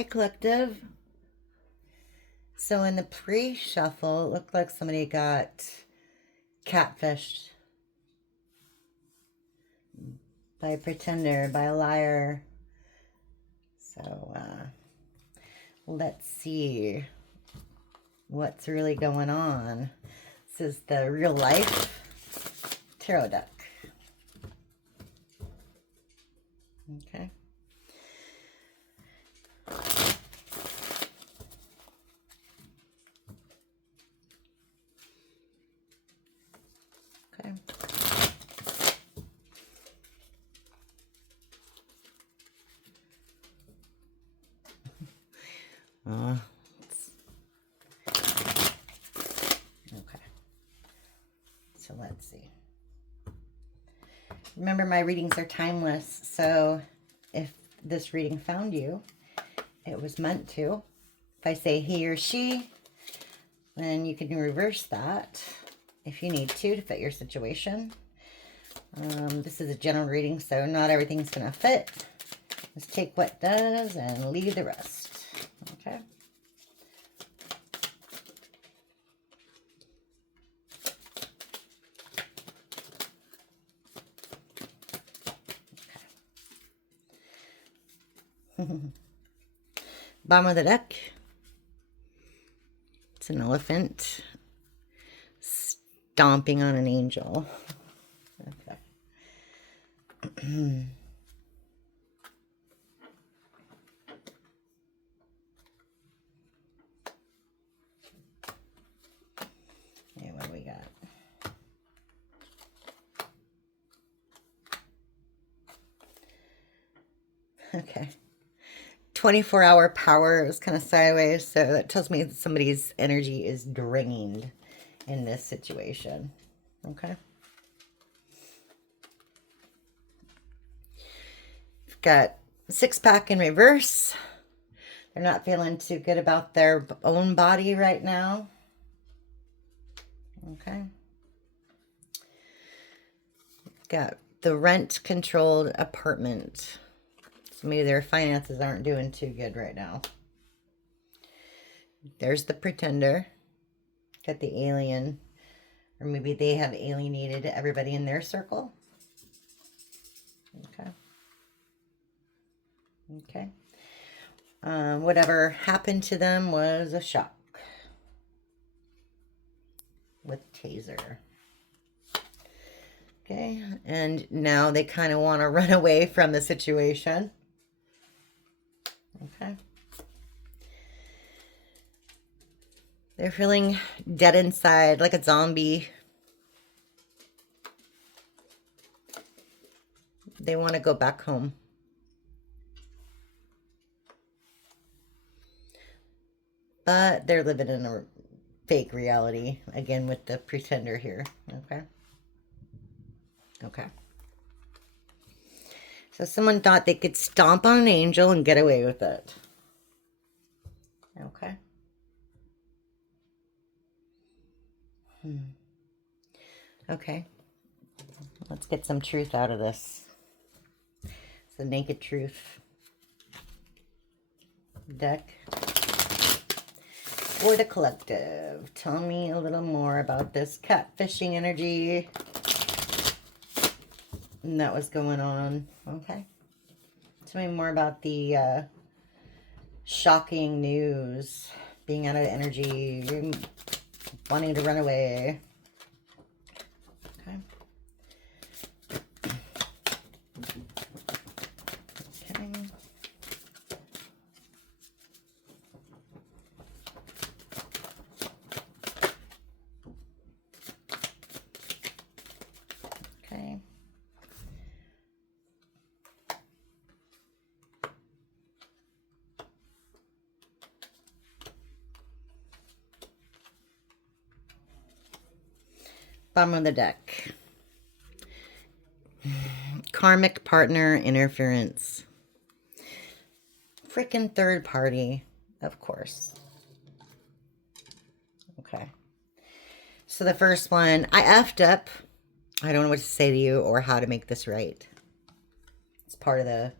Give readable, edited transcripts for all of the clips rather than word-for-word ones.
Hi, collective. So in the pre-shuffle, it looked like somebody got catfished by a pretender, by a liar. So let's see what's really going on. This is the real life tarot deck. Okay. Okay. Okay. So let's see. Remember, my readings are timeless, so if this reading found you, it was meant to. If I say he or she, then you can reverse that if you need to fit your situation. This is a general reading, so not everything's going to fit. Just take what does and leave the rest. Okay. Bottom of the deck. It's an elephant stomping on an angel. Okay. Okay, what do we got? Okay. 24-hour power is kind of sideways, so that tells me that somebody's energy is drained in this situation. Okay. We've got 6-pack in reverse. They're not feeling too good about their own body right now. Okay. Got the rent-controlled apartment. So maybe their finances aren't doing too good right now. There's the pretender. Got the alien. Or maybe they have alienated everybody in their circle. Okay. Okay. Whatever happened to them was a shock. With taser. Okay. And now they kind of want to run away from the situation. Okay. They're feeling dead inside, like a zombie. They want to go back home. But they're living in a fake reality, again, with the pretender here. Okay. Okay. So someone thought they could stomp on an angel and get away with it. Okay. Okay. Let's get some truth out of this. It's the naked truth deck. For the collective, tell me a little more about this catfishing energy that was going on. Okay. Tell me more about the shocking news, being out of energy, wanting to run away. Okay. Okay. Okay. Bottom of the deck. Karmic partner interference. Freaking third party, of course. Okay. So the first one, I effed up. I don't know what to say to you or how to make this right. It's part of the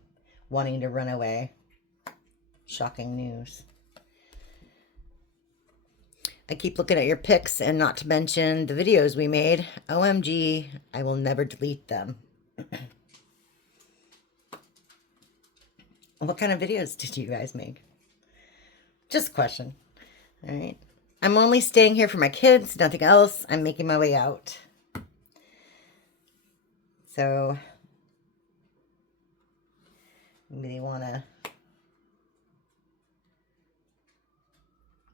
wanting to run away. shocking news. I keep looking at your pics, and not to mention the videos we made. OMG, I will never delete them. What kind of videos did you guys make? Just a question. All right. I'm only staying here for my kids, nothing else. I'm making my way out. So maybe they want to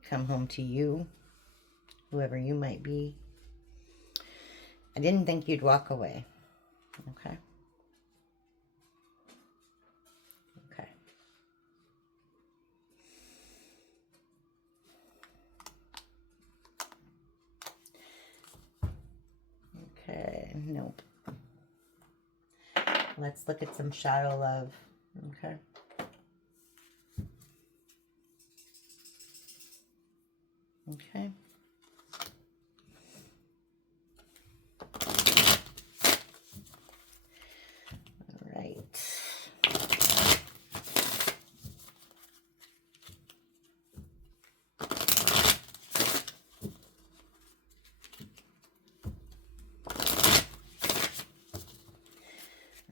come home to you, whoever you might be. I didn't think you'd walk away. Okay. Okay. Okay, nope. Let's look at some shadow love. Okay. Okay. All right.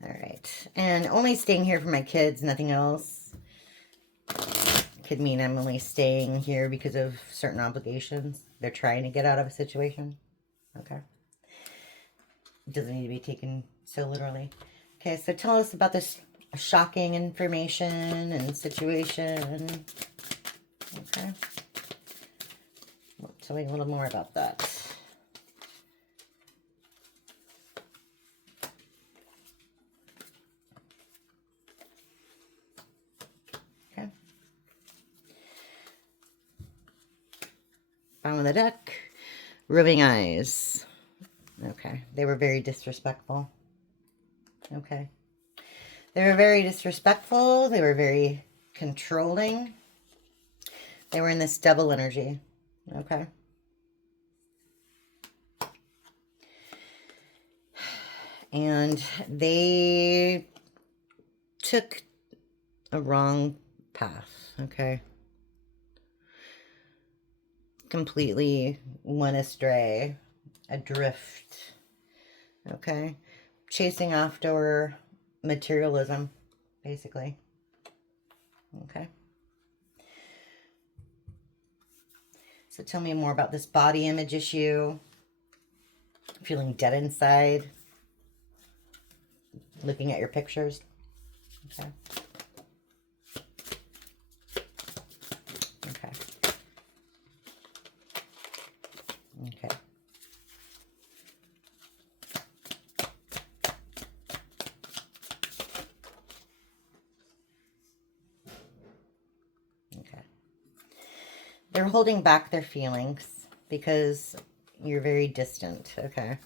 All right. And only staying here for my kids, nothing else. Could mean I'm only staying here because of certain obligations. They're trying to get out of a situation. Okay. It doesn't need to be taken so literally. Okay, so tell us about this shocking information and situation. Okay. Well, tell me a little more about that. Okay. Bottom of the deck. Rubbing eyes. Okay. They were very disrespectful. Okay. They were very disrespectful. They were very controlling. They were in this double energy. Okay. And they took a wrong path. Okay. Completely went astray. Adrift. Okay. Chasing after materialism, basically. Okay. So tell me more about this body image issue. Feeling dead inside. Looking at your pictures. Okay. Okay. Okay. Okay. They're holding back their feelings because you're very distant. Okay.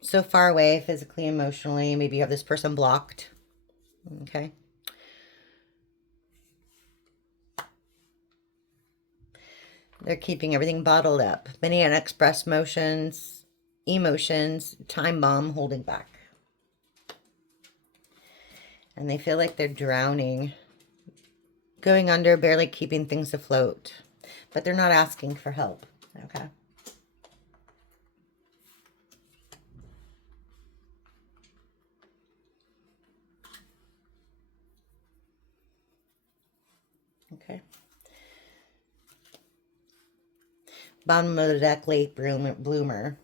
So far away physically, emotionally. Maybe you have this person blocked. Okay. They're keeping everything bottled up. Many unexpressed emotions, time bomb, holding back. And they feel like they're drowning, going under, barely keeping things afloat. But they're not asking for help. Okay. Okay. Bottom of the deck, late bloomer.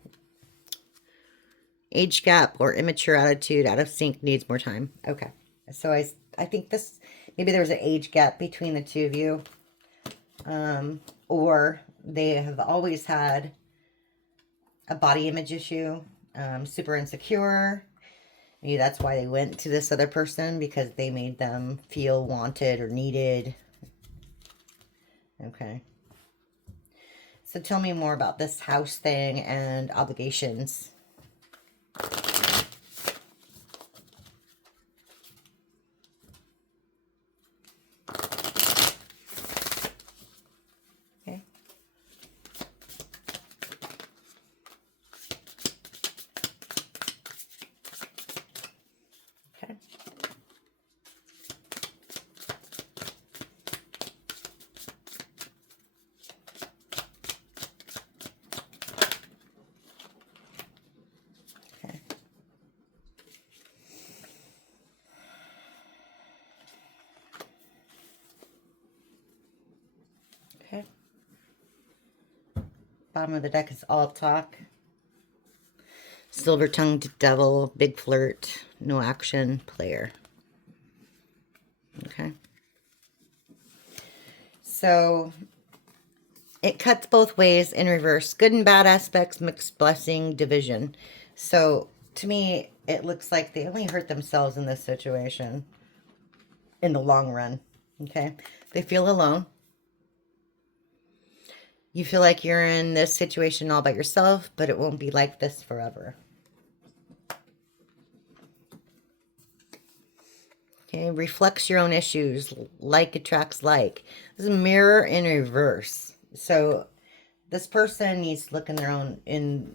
Age gap or immature attitude, out of sync, needs more time. Okay. So I think this, maybe there was an age gap between the two of you. Or they have always had a body image issue, super insecure. Maybe that's why they went to this other person, because they made them feel wanted or needed. Okay. So tell me more about this house thing and obligations. Okay. Okay. Okay. Bottom of the deck is all talk. Silver-tongued devil, big flirt, no action, player. Okay. So it cuts both ways in reverse. Good and bad aspects, mixed blessing, division. So to me, it looks like they only hurt themselves in this situation in the long run. Okay. They feel alone. You feel like you're in this situation all by yourself, but it won't be like this forever. Okay, reflects your own issues. Like attracts like. This is a mirror in reverse. So this person needs to look in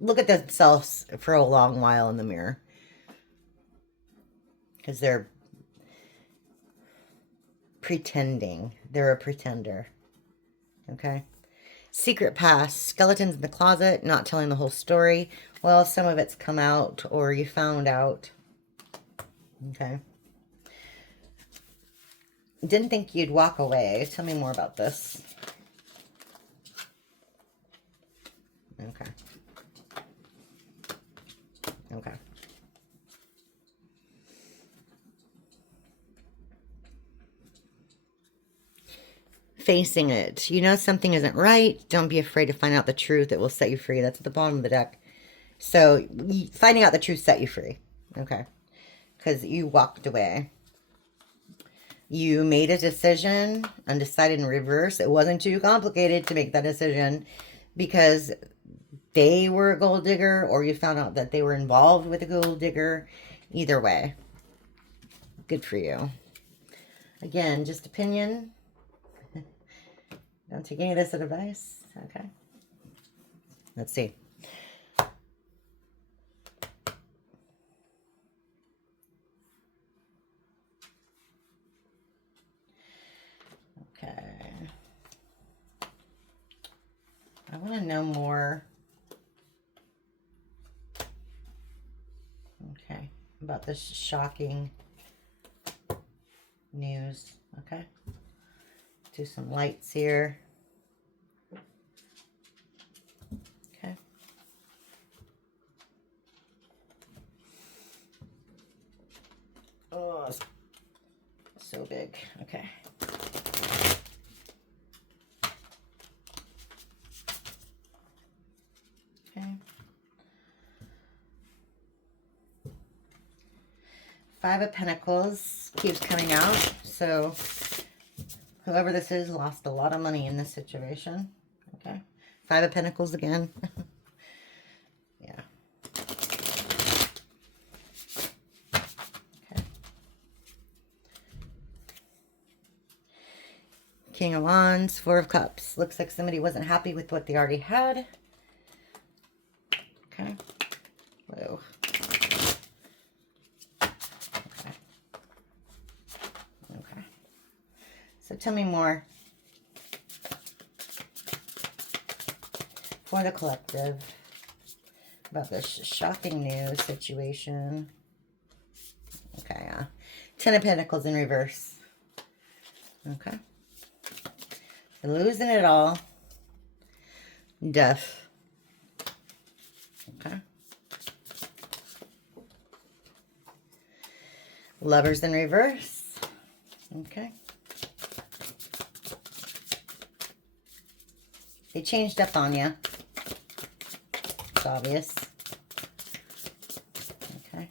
look at themselves for a long while in the mirror. Because they're pretending. They're a pretender. Okay. Secret past. Skeletons in the closet. Not telling the whole story. Well, some of it's come out or you found out. Okay. Didn't think you'd walk away. Tell me more about this. Okay. Okay. Facing it. You know something isn't right. Don't be afraid to find out the truth. It will set you free. That's at the bottom of the deck. So finding out the truth set you free. Okay. Because you walked away. You made a decision, undecided in reverse. It wasn't too complicated to make that decision because they were a gold digger or you found out that they were involved with a gold digger. Either way. Good for you. Again, just opinion. Don't take any of this as advice. Okay. Let's see. Okay. I want to know more. Okay. About this shocking news. Okay. Do some lights here. Okay. Oh, it's so big. Okay. Okay. 5 of Pentacles keeps coming out. So whoever this is lost a lot of money in this situation. Okay. 5 of Pentacles again. Yeah. Okay. King of Wands, 4 of Cups. Looks like somebody wasn't happy with what they already had. Okay. Whoa. Okay. Okay. So tell me more. For the collective. About this shocking news situation. Okay, 10 of Pentacles in reverse. Okay. Losing it all. Death. Okay. Lovers in reverse. Okay. They changed up on you. It's obvious. Okay.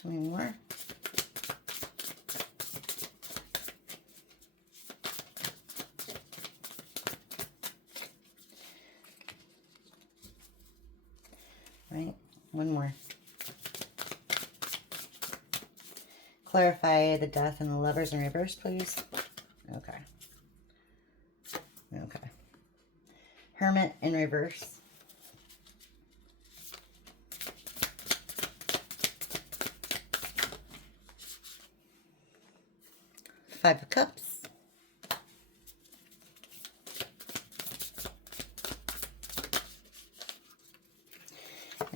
Tell me more. Right. One more. Clarify the death and the lovers in reverse, please. Okay. Okay. Hermit in reverse. Five of Cups.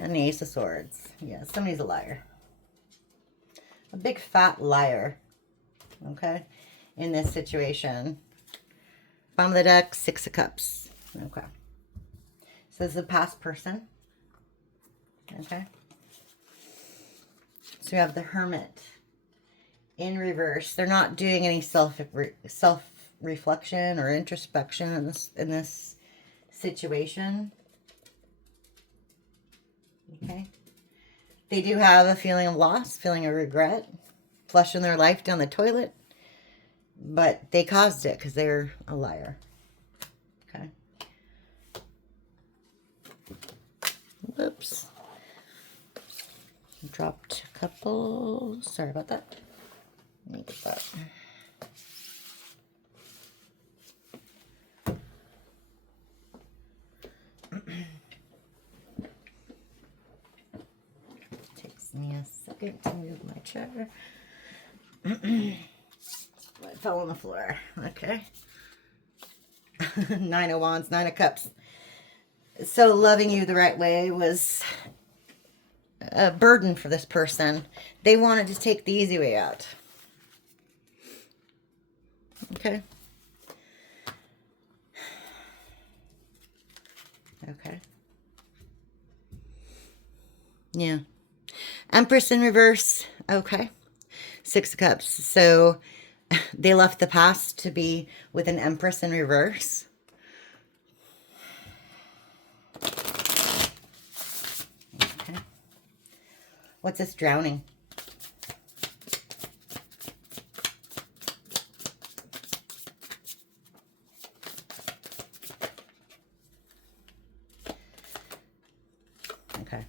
And Ace of Swords. Yeah, somebody's a liar. A big fat liar. Okay. In this situation. Bottom of the deck, Six of Cups. Okay. So this is a past person. Okay. So we have the Hermit in reverse. They're not doing any self-reflection or introspection in this situation. Okay. They do have a feeling of loss, feeling of regret, flushing their life down the toilet, but they caused it because they're a liar. Okay. Whoops. Dropped a couple. Sorry about that. Let me get that. Takes me a second to move my chair. It fell on the floor. Okay. Nine of Wands, Nine of Cups. So loving you the right way was a burden for this person. They wanted to take the easy way out. Okay. Okay. Yeah. Empress in reverse. Okay. Six of Cups. So they left the past to be with an Empress in reverse. Okay. What's this? Drowning. Okay.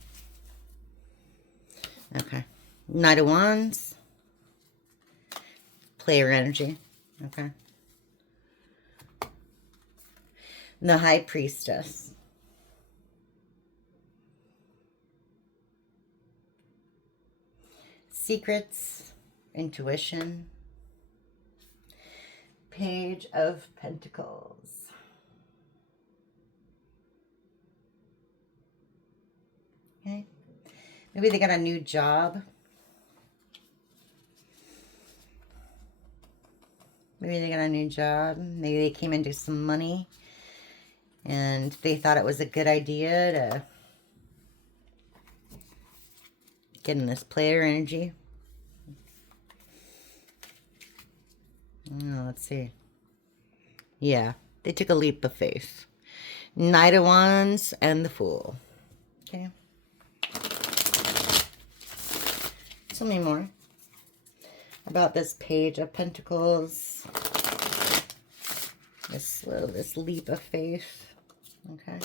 Okay. Knight of Wands. Player energy. Okay. The High Priestess. Secrets. Intuition. Page of Pentacles. Okay. Maybe they got a new job. Maybe they got a new job. Maybe they came into some money and they thought it was a good idea to get in this player energy. Oh, let's see. Yeah, they took a leap of faith. Knight of Wands and the Fool. Okay. Tell me more about this Page of Pentacles. This leap of faith. Okay.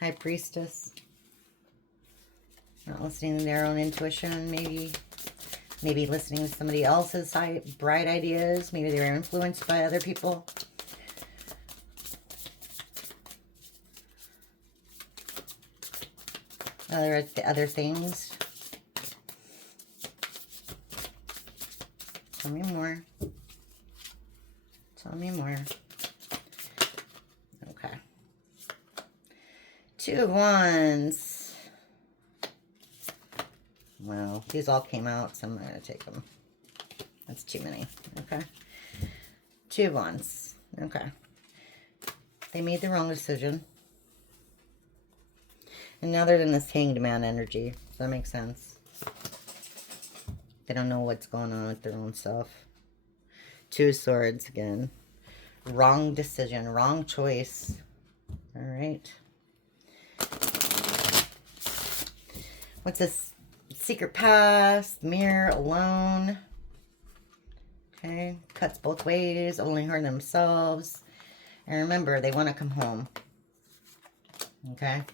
High Priestess. Not listening to their own intuition, maybe. Maybe listening to somebody else's bright ideas. Maybe they were influenced by other people. Other things. Tell me more. Tell me more. Okay. Two of Wands. Well, these all came out, so I'm not going to take them. That's too many. Okay. Two of Wands. Okay. They made the wrong decision. And now they're in this Hanged Man energy. Does that make sense? They don't know what's going on with their own self. Two of Swords again. Wrong decision. Wrong choice. All right. What's this? Secret past. Mirror. Alone. Okay. Cuts both ways. Only hurt themselves. And remember, they want to come home. Okay.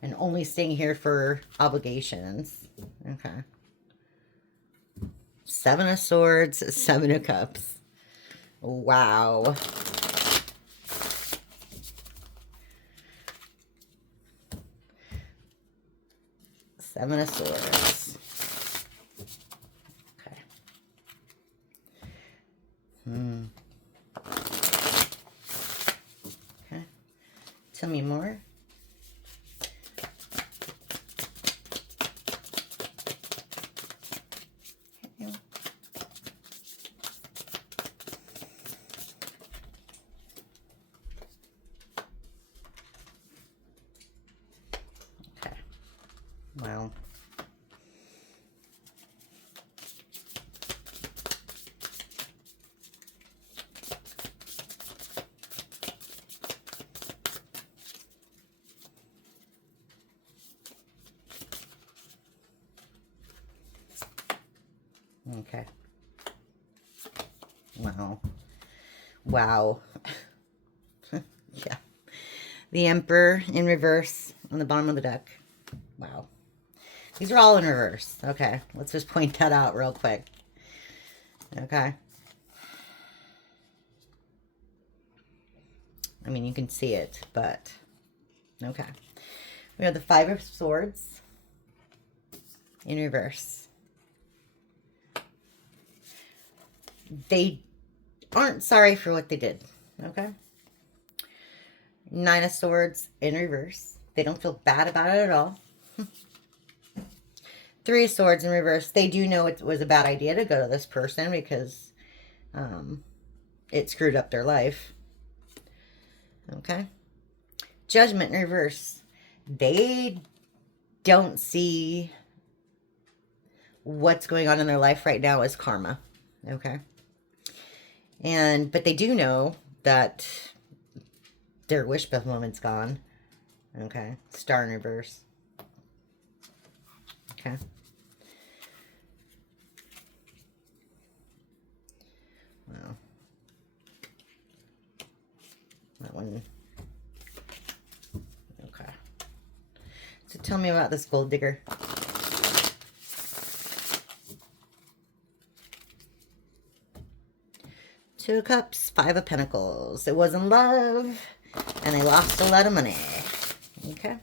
And only staying here for obligations. Okay. Seven of Swords, Seven of Cups. Wow. Seven of Swords. Okay. Okay. Tell me more Wow. Okay. Wow. Wow. Yeah. The Emperor in reverse on the bottom of the deck. Wow. These are all in reverse. Okay. Let's just point that out real quick. Okay. I mean, you can see it, but okay. We have the Five of Swords in reverse. They aren't sorry for what they did. Okay. Nine of Swords in reverse. They don't feel bad about it at all. Three of Swords in reverse. They do know it was a bad idea to go to this person because it screwed up their life. Okay. Judgment in reverse. They don't see what's going on in their life right now as karma. Okay. But they do know that their wish fulfillment's gone. Okay. Star in reverse. Okay. Wow. That one. Okay. So tell me about this gold digger. Two of Cups, Five of Pentacles. It was in love, and they lost a lot of money. Okay.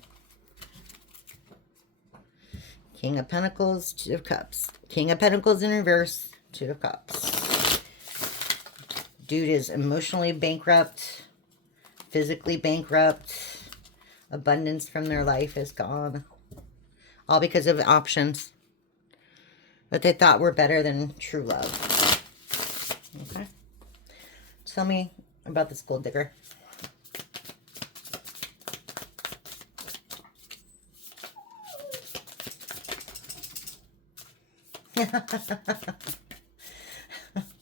King of Pentacles, Two of Cups. King of Pentacles in reverse, Two of Cups. Dude is emotionally bankrupt, physically bankrupt. Abundance from their life is gone. All because of options that they thought were better than true love. Okay. Tell me about this gold digger.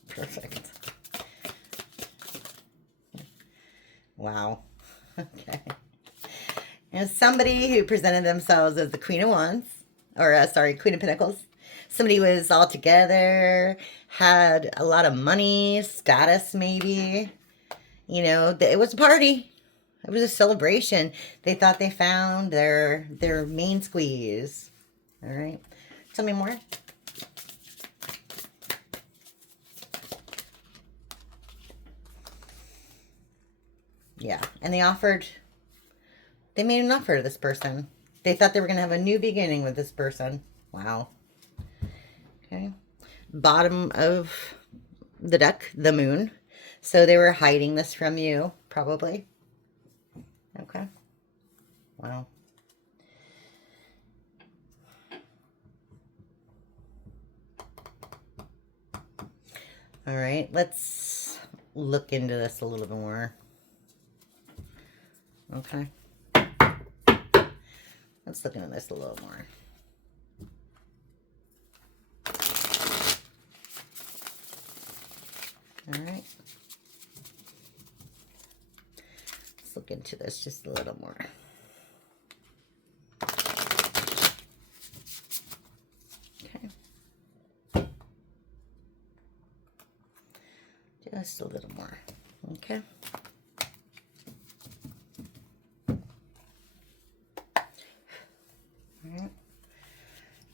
Perfect. Wow. Okay. And somebody who presented themselves as the Queen of Wands, or sorry, Queen of Pentacles. Somebody was all together, had a lot of money, status maybe. You know, it was a party. It was a celebration. They thought they found their main squeeze. All right. Tell me more. Yeah. And they made an offer to this person. They thought they were going to have a new beginning with this person. Wow. Okay. Bottom of the deck, the moon. So they were hiding this from you, probably. Okay. Wow. All right. Let's look into this a little bit more. Okay. Let's look into this a little more. All right. Let's look into this just a little more. Okay. Just a little more. Okay. All right.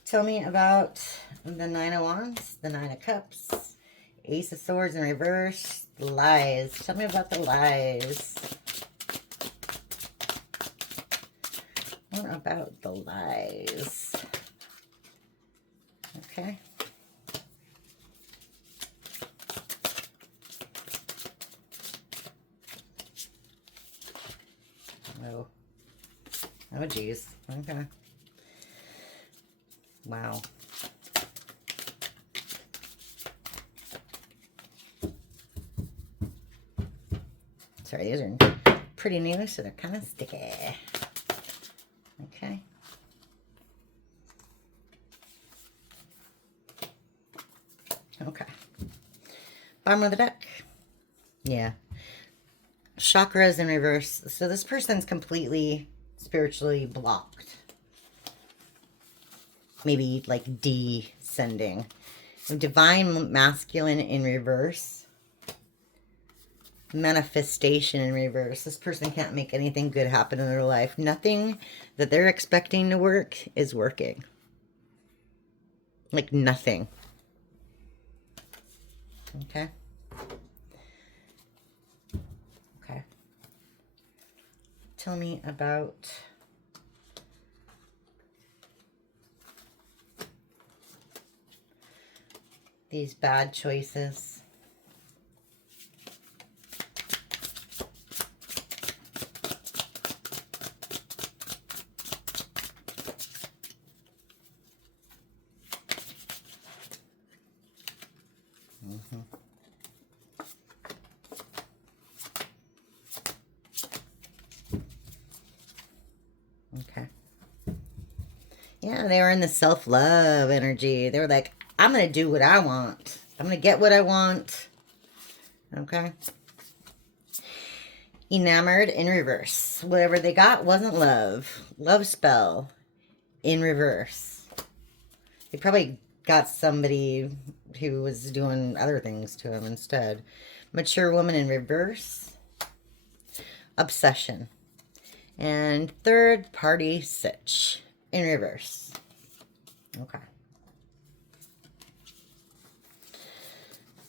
Tell me about the Nine of Wands, the Nine of Cups, Ace of Swords in reverse, lies. Tell me about the lies. What about the lies? Okay. Oh. Oh, geez. Okay. Wow. Sorry, these are pretty new, so they're kind of sticky. Okay. Bottom of the deck. Yeah. Chakras in reverse. So this person's completely spiritually blocked. Maybe like descending. Divine masculine in reverse. Manifestation in reverse. This person can't make anything good happen in their life. Nothing that they're expecting to work is working. Like nothing. Okay. Okay. Tell me about these bad choices. Okay. Yeah, they were in the self-love energy. They were like, I'm going to do what I want. I'm going to get what I want. Okay. Enamored in reverse. Whatever they got wasn't love. Love spell in reverse. They probably got somebody who was doing other things to him instead. Mature woman in reverse. Obsession. And third party sitch in reverse. Okay.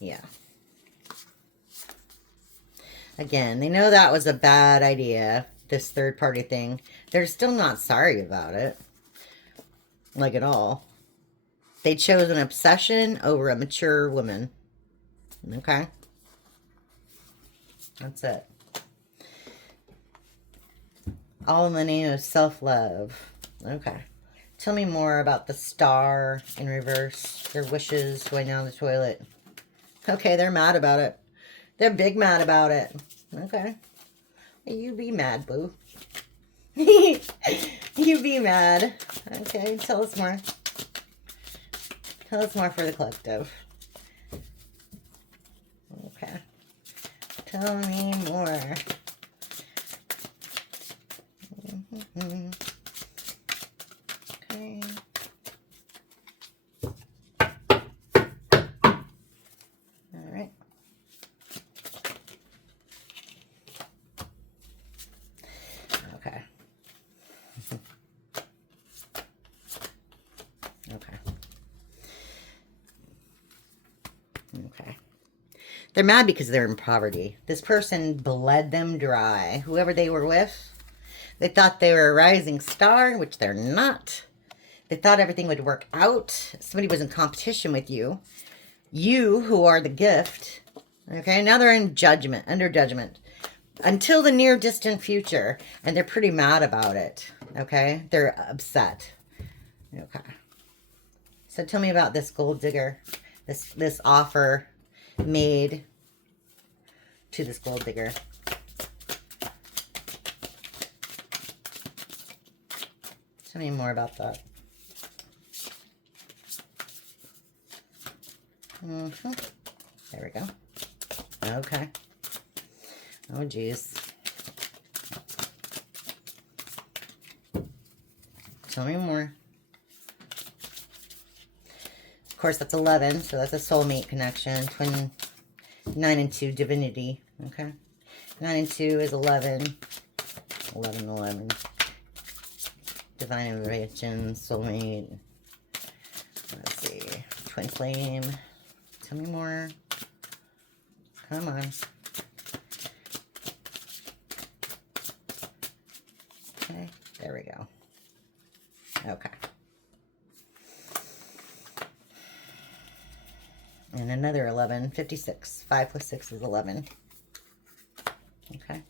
Yeah. Again, they know that was a bad idea, this third party thing. They're still not sorry about it. Like at all. They chose an obsession over a mature woman. Okay. That's it. All in the name of self-love. Okay. Tell me more about the star in reverse. Their wishes going down the toilet. Okay, they're mad about it. They're big mad about it. Okay. You be mad, boo. You be mad. Okay, tell us more. Tell us more for the collective. Okay. Tell me more. Okay. All right. Okay. Okay. Okay. They're mad because they're in poverty. This person bled them dry. Whoever they were with, they thought they were a rising star, which they're not. They thought everything would work out. Somebody was in competition with you. You, who are the gift, okay, now they're in judgment, under judgment, until the near distant future, and they're pretty mad about it, okay? They're upset, okay? So tell me about this gold digger, this offer made to this gold digger. Tell me more about that. There we go. Okay. Oh, geez. Tell me more. Of course, that's 11, so that's a soulmate connection. Twin 9 and 2 divinity. Okay. 9 and 2 is 11. 11, 11. Divine invasion, soulmate. Let's see. Twin flame. Tell me more. Come on. Okay, there we go. Okay. And another 11, 56. 5 plus 6 is 11. Okay.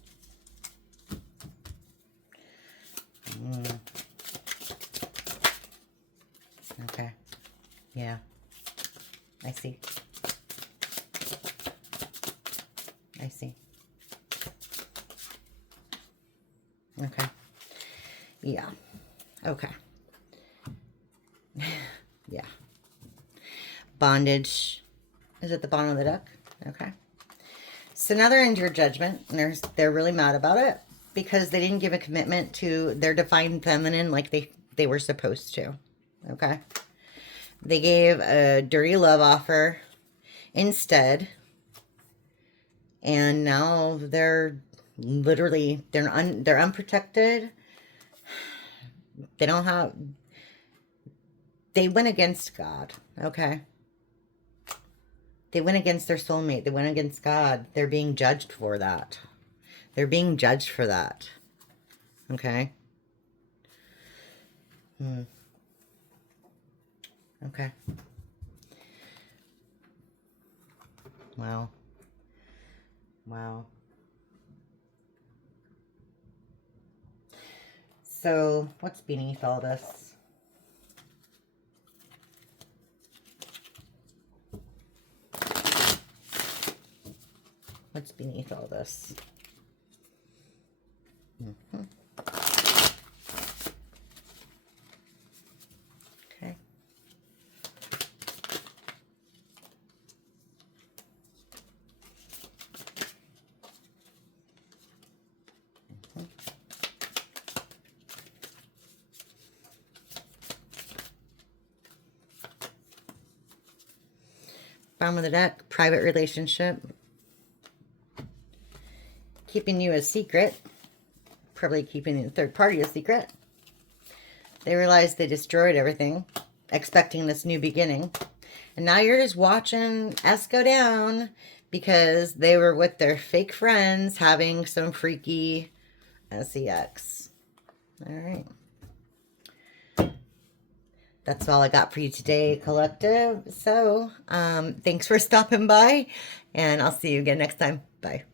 Okay. Yeah. I see. I see. Okay. Yeah. Okay. Yeah. Bondage is at the bottom of the deck. Okay. So now they're into your judgment, and they're really mad about it because they didn't give a commitment to their divine feminine like they were supposed to. Okay. They gave a dirty love offer instead. And now they're literally, they're unprotected. They don't have, they went against God. Okay. They went against their soulmate. They went against God. They're being judged for that. They're being judged for that. Okay. Okay. Wow. Wow. So, what's beneath all this? What's beneath all this? Okay. Bottom of the deck, private relationship. Keeping you a secret. Probably keeping the third party a secret. They realized they destroyed everything, expecting this new beginning. And now you're just watching S go down because they were with their fake friends having some freaky sex. All right. That's all I got for you today, collective. So, thanks for stopping by, and I'll see you again next time. Bye.